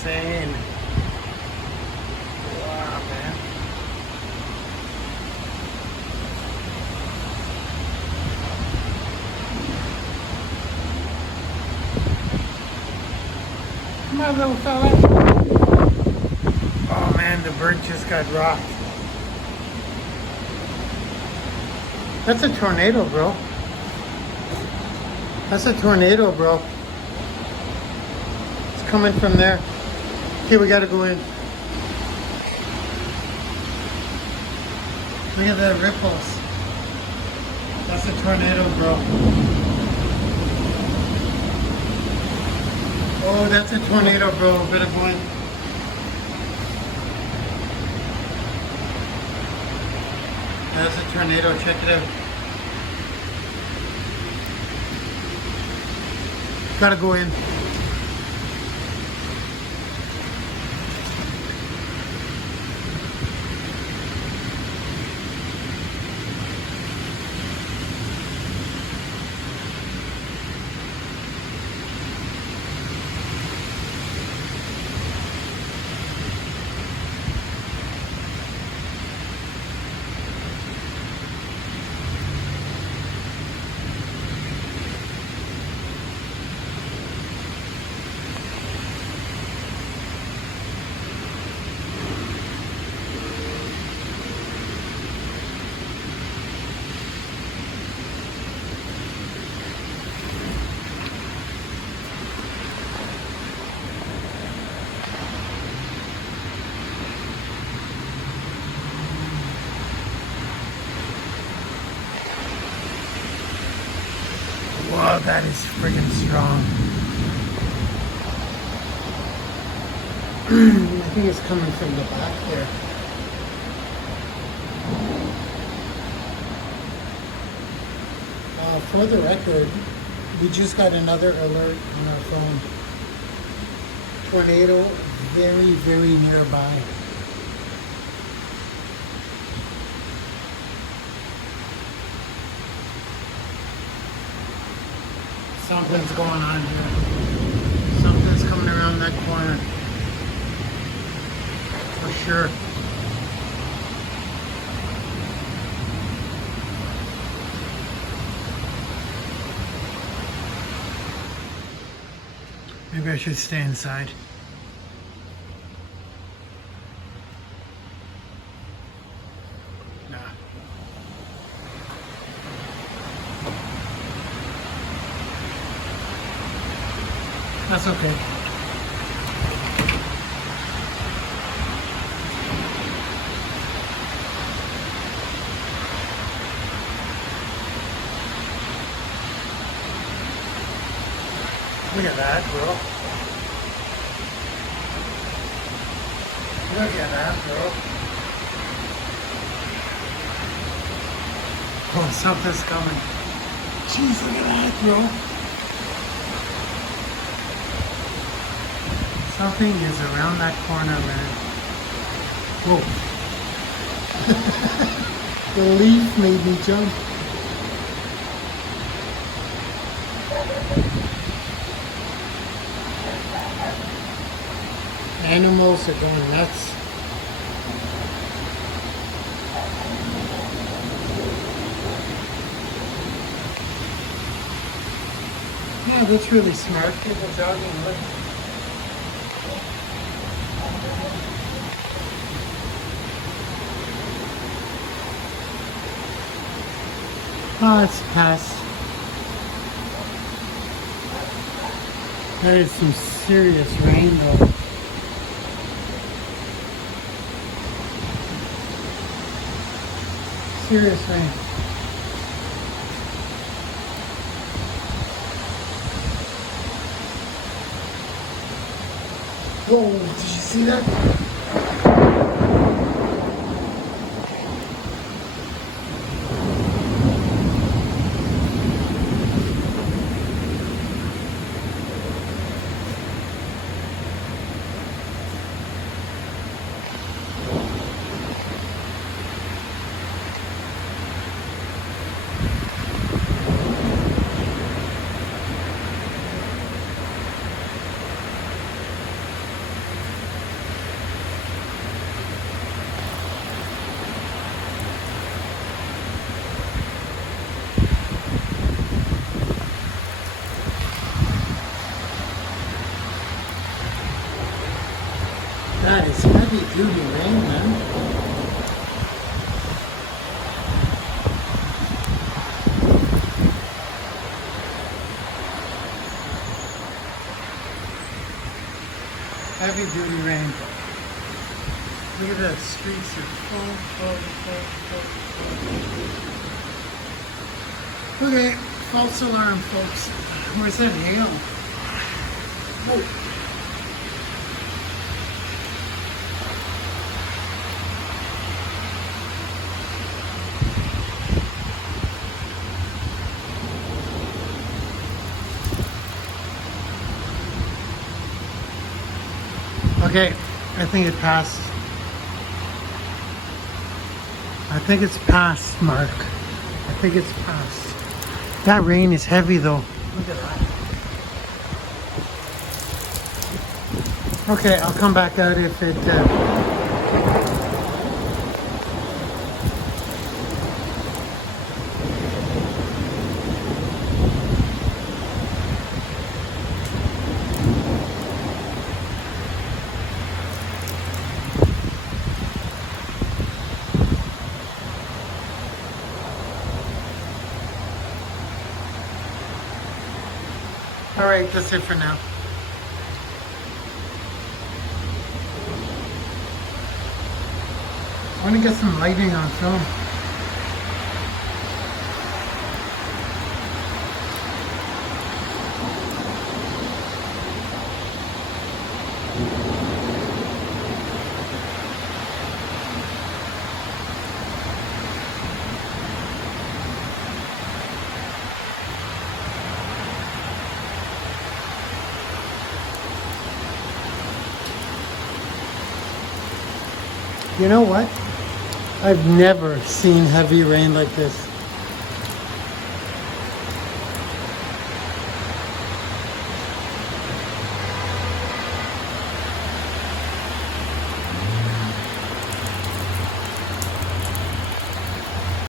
insane. Wow, man. Come on, little fella. Oh man, the bird just got rocked. That's a tornado, bro. That's a tornado, bro. It's coming from there. Okay, we gotta go in. Look at the ripples. That's a tornado, bro. Oh, that's a tornado, bro. Better go in. That's a tornado. Check it out. Gotta go in. Whoa, that is friggin' strong. I think it's coming from the back there. For the record, we just got another alert on our phone. Tornado very, very nearby. Something's going on here. Something's coming around that corner. For sure. Maybe I should stay inside. Nah. That's okay. Look at that, bro. Look at that, bro. Oh, something's coming. Jeez, look at that, bro. Something is around that corner, man. Whoa. The leaf made me jump. Animals are going nuts. Yeah, that's really smart. People jogging. Look. Oh, it's past. That is some serious rain, though. Serious rain. Whoa, did you see that? is heavy duty rain, man. Heavy duty rain. Look at that, streets are full. Okay, false alarm, folks. Where's that hail? Oh. Okay, I think it passed. I think it's past, Mark. I think it's past. That rain is heavy though. Look at that. Okay, I'll come back out if it... All right, that's it for now. I want to get some lighting on film. You know what? I've never seen heavy rain like this.